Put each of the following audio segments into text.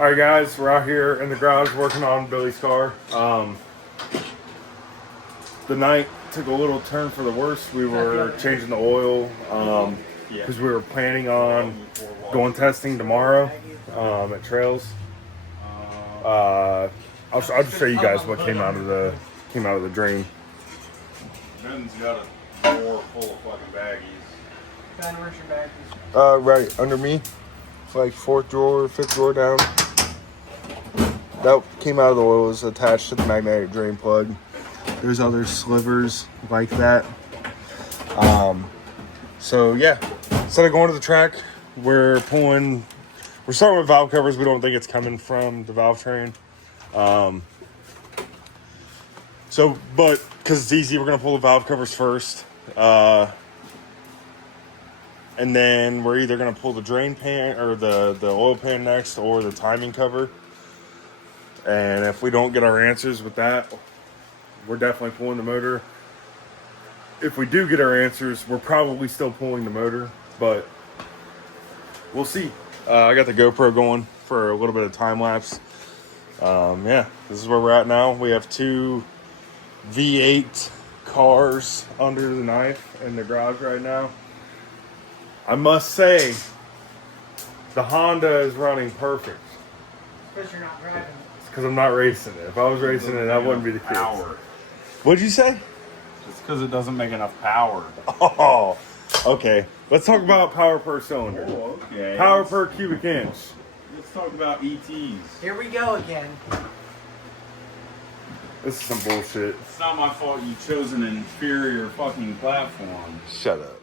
All right, guys, we're out here in the garage working on Billy's car. The night took a little turn for the worse. We were changing the oil because we were planning on going testing tomorrow at Trails. I'll just show you guys what came out of the drain. Ben's got a drawer full of fucking baggies. Where's your baggies? Right under me, like 4th drawer, 5th drawer down. That came out of the oil, was attached to the magnetic drain plug. There's other slivers like that. So yeah, instead of going to the track, we're starting with valve covers. We don't think it's coming from the valve train. But because it's easy, we're gonna pull the valve covers first. And then we're either gonna pull the drain pan or the oil pan next, or the timing cover. And if we don't get our answers with that, we're definitely pulling the motor. If we do get our answers, we're probably still pulling the motor, but we'll see. I got the GoPro going for a little bit of time lapse. Yeah, this is where we're at now. We have 2 V8 cars under the knife in the garage right now. I must say, the Honda is running perfect. Because you're not driving it. Because I'm not racing it. If I was racing it, that wouldn't be the case. Power. What'd you say? Just because it doesn't make enough power. Oh, okay. Let's talk about power per cylinder. Oh, okay. Power per cubic inch. Let's talk about ETs. Here we go again. This is some bullshit. It's not my fault you chose an inferior fucking platform. Shut up.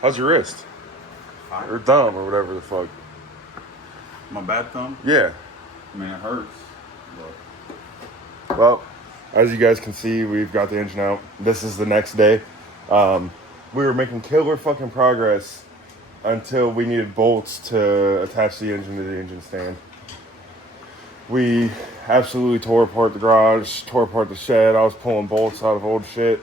How's your wrist? Fine. Or thumb, or whatever the fuck. My bad thumb? Yeah. I mean, it hurts. But Well, as you guys can see, we've got the engine out. This is the next day. We were making killer fucking progress until we needed bolts to attach the engine to the engine stand. We absolutely tore apart the garage, tore apart the shed. I was pulling bolts out of old shit.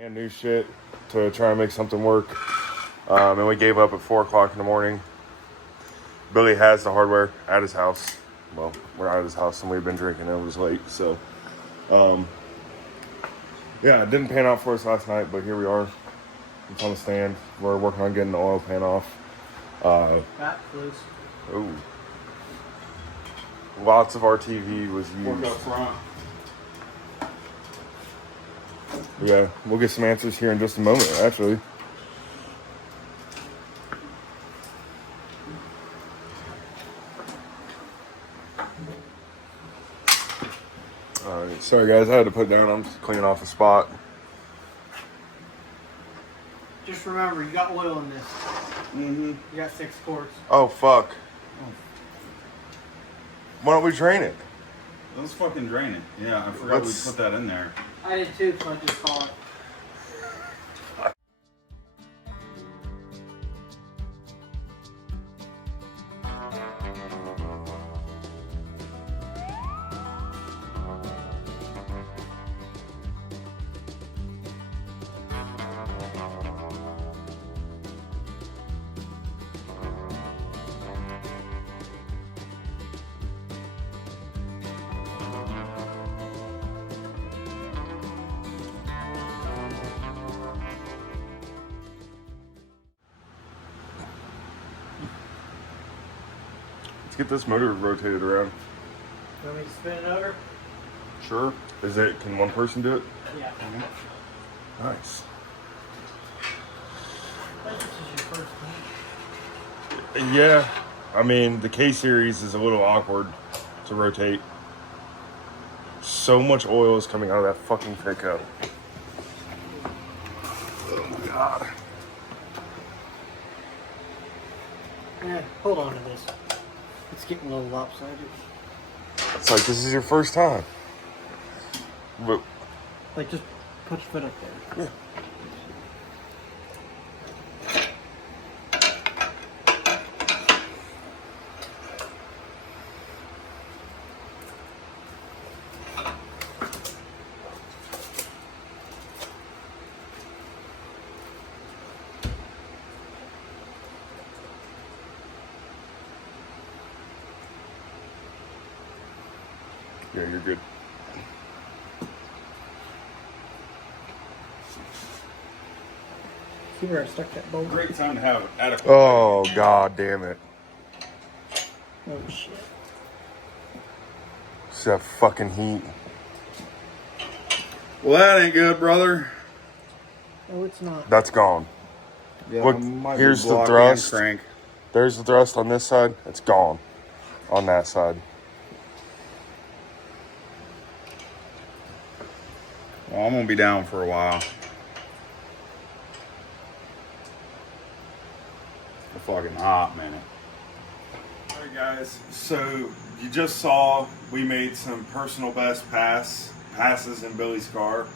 And new shit to try and make something work. And we gave up at 4 o'clock in the morning. Billy has the hardware at his house. Well, we're out of his house and we've been drinking. It was late, so yeah, it didn't pan out for us last night, but here we are. It's on the stand. We're working on getting the oil pan off. That loose. Oh, lots of RTV was work used. up front. Yeah, we'll get some answers here in just a moment, actually. Alright, sorry guys, I had to put it down. I'm just cleaning off a spot. Just remember, you got oil in this. Mm-hmm. You got 6 quarts. Oh, fuck. Why don't we drain it? Let's fucking drain it. Yeah, I forgot we put that in there. I did too, so I just saw it. get this motor rotated around. You want me to spin it over? Sure. Can one person do it? Yeah. Nice. I think this is your first one. Yeah. I mean, the K series is a little awkward to rotate. So much oil is coming out of that fucking pickup. Oh my god. Yeah, hold on to this. It's getting a little lopsided. It's like this is your first time. But Like, just put your foot up there. yeah. Yeah, you're good. See where I stuck that bolt? Great time to have adequate. Oh god damn it. Oh, shit. It's that fucking heat. Well, that ain't good, brother. Oh, it's not. That's gone. Yeah, Look, here's the thrust. Crank. There's the thrust on this side. It's gone on that side. Well, I'm gonna be down for a while. A fucking hot minute. Alright guys, so you just saw we made some personal best passes in Billy's car.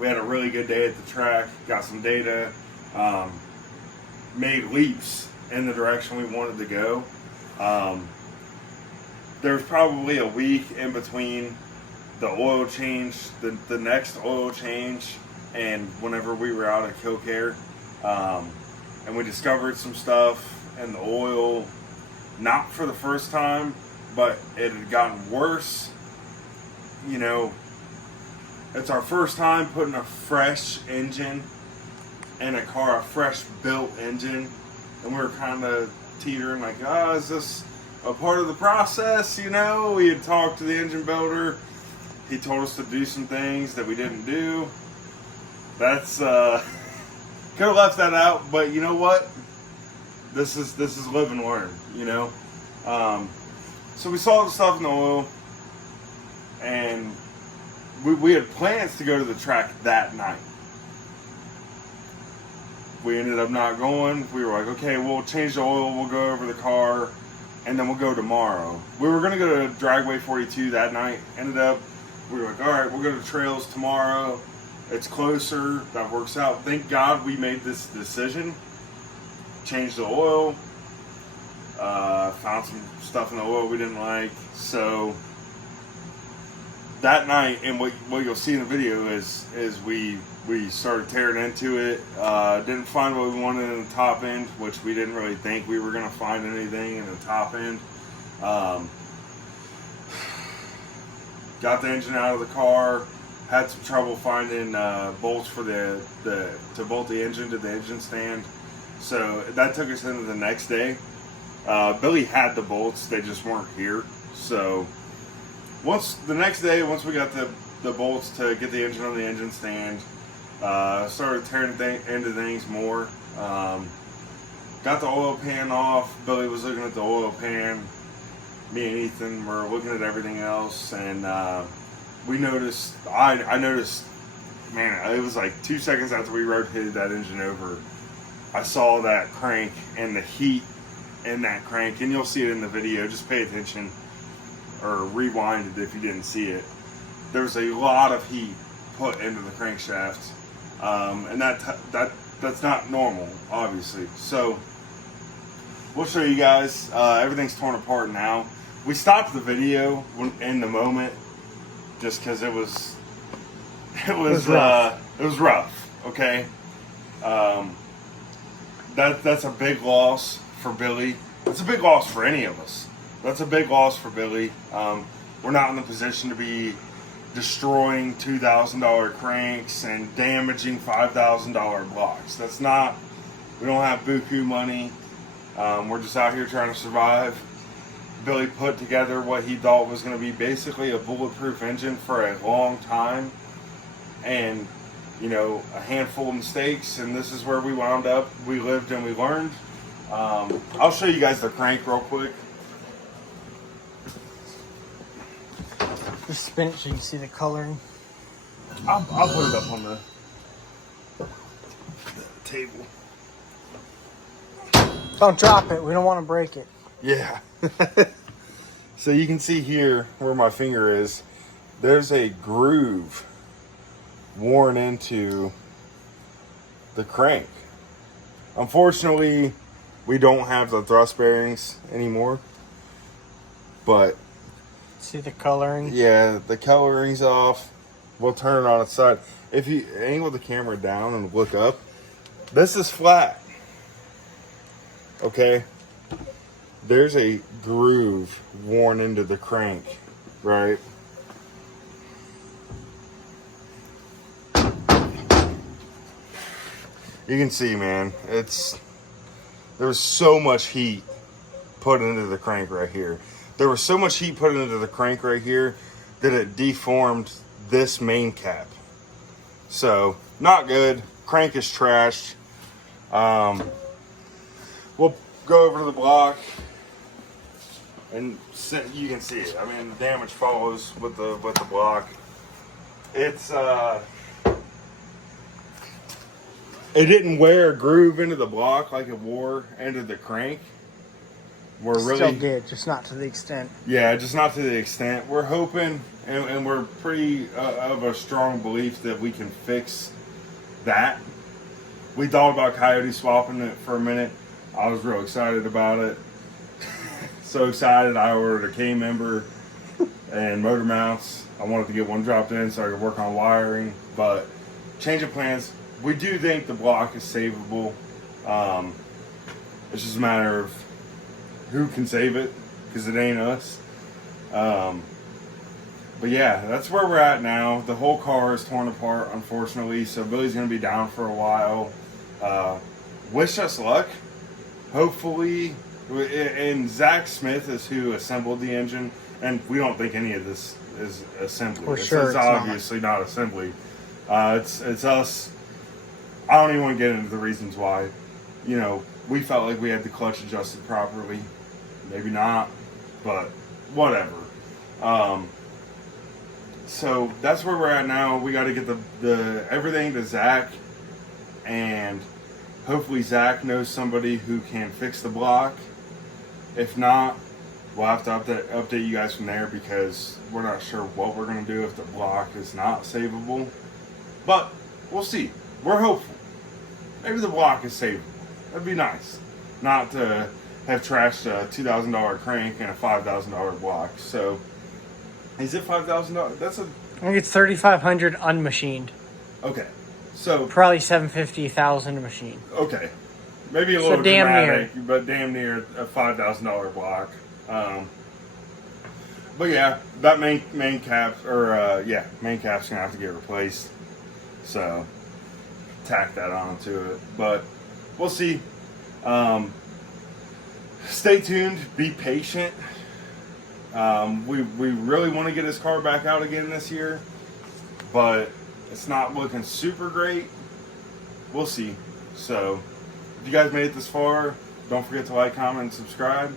We had a really good day at the track, got some data, made leaps in the direction we wanted to go. There's probably a week in between the oil change, the next oil change, and whenever we were out at Killcare. And we discovered some stuff in the oil, not for the first time, but it had gotten worse. You know, it's our first time putting a fresh engine in a car, a fresh built engine, and we were kind of teetering like, oh, is this a part of the process? You know, we had talked to the engine builder. He told us to do some things that we didn't do. That's could have left that out, but you know what? This is live and learn, you know. So we saw the stuff in the oil, and we had plans to go to the track that night. We ended up not going. We were like, okay, we'll change the oil, we'll go over the car, and then we'll go tomorrow. We were gonna go to Dragway 42 that night. Ended up, we were like, all right, we'll go to Trails tomorrow. It's closer. That works out. Thank God we made this decision. Changed the oil. Found some stuff in the oil we didn't like. So that night, and what you'll see in the video is we started tearing into it. Didn't find what we wanted in the top end, which we didn't really think we were gonna find anything in the top end. Got the engine out of the car. Had some trouble finding bolts for to bolt the engine to the engine stand. So that took us into the next day. Billy had the bolts, they just weren't here. So the next day, once we got the bolts to get the engine on the engine stand, started tearing into things more. Got the oil pan off. Billy was looking at the oil pan. Me and Ethan were looking at everything else, and we noticed, I noticed, man, it was like 2 seconds after we rotated that engine over, I saw that crank and the heat in that crank, and you'll see it in the video. Just pay attention or rewind it if you didn't see it. There was a lot of heat put into the crankshaft, and that's not normal, obviously. So we'll show you guys. Everything's torn apart now. We stopped the video in the moment just because it was rough. Okay, that's a big loss for Billy. It's a big loss for any of us. That's a big loss for Billy. We're not in the position to be destroying $2,000 cranks and damaging $5,000 blocks. That's not. We don't have buku money. We're just out here trying to survive. Billy put together what he thought was going to be basically a bulletproof engine for a long time, and a handful of mistakes, and this is where we wound up. We lived and we learned. I'll show you guys the crank real quick. Just spin it so you can see the coloring. I'll put it up on the table. Don't drop it. We don't want to break it. Yeah. So you can see here where my finger is, there's a groove worn into the crank. Unfortunately, we don't have the thrust bearings anymore, but see the coloring? Yeah, the coloring's off. We'll turn it on its side. If you angle the camera down and look up, this is flat. Okay? There's a groove worn into the crank, right? You can see, man, there's so much heat put into the crank right here. There was so much heat put into the crank right here that it deformed this main cap. So, not good. Crank is trashed. We'll go over to the block and you can see it. I mean, the damage follows with the block. It's it didn't wear a groove into the block like it wore into the crank. Still did, just not to the extent. Yeah, just not to the extent. We're hoping, and we're pretty of a strong belief that we can fix that. We thought about coyote swapping it for a minute. I was real excited about it. So excited, I ordered a K member and motor mounts. I wanted to get one dropped in so I could work on wiring, but change of plans. We do think the block is savable. It's just a matter of who can save it, because it ain't us. But yeah, that's where we're at now. The whole car is torn apart, unfortunately, so Billy's going to be down for a while. Wish us luck. Hopefully, and Zach Smith is who assembled the engine, and we don't think any of this is assembly. For sure, it's obviously not assembly. It's us. I don't even want to get into the reasons why. We felt like we had the clutch adjusted properly. Maybe not, but whatever. So that's where we're at now. We got to get the everything to Zach, and hopefully Zach knows somebody who can fix the block. If not, we'll have to update you guys from there, because we're not sure what we're going to do if the block is not savable. But we'll see. We're hopeful. Maybe the block is savable. That'd be nice. Not to have trashed a $2,000 crank and a $5,000 block. So, is it $5,000? I think it's $3,500 unmachined. Okay. So probably $750,000 machined. Okay. Maybe a little dramatic, but damn near a $5,000 block. But yeah, that main cap main cap's gonna have to get replaced. So tack that onto it. But we'll see. Stay tuned. Be patient. We really want to get his car back out again this year, but it's not looking super great. We'll see. So if you guys made it this far, don't forget to like, comment, and subscribe.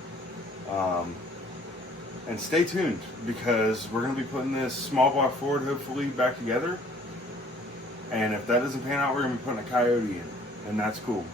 And stay tuned, because we're going to be putting this small block Ford hopefully back together. And if that doesn't pan out, we're going to be putting a Coyote in. And that's cool.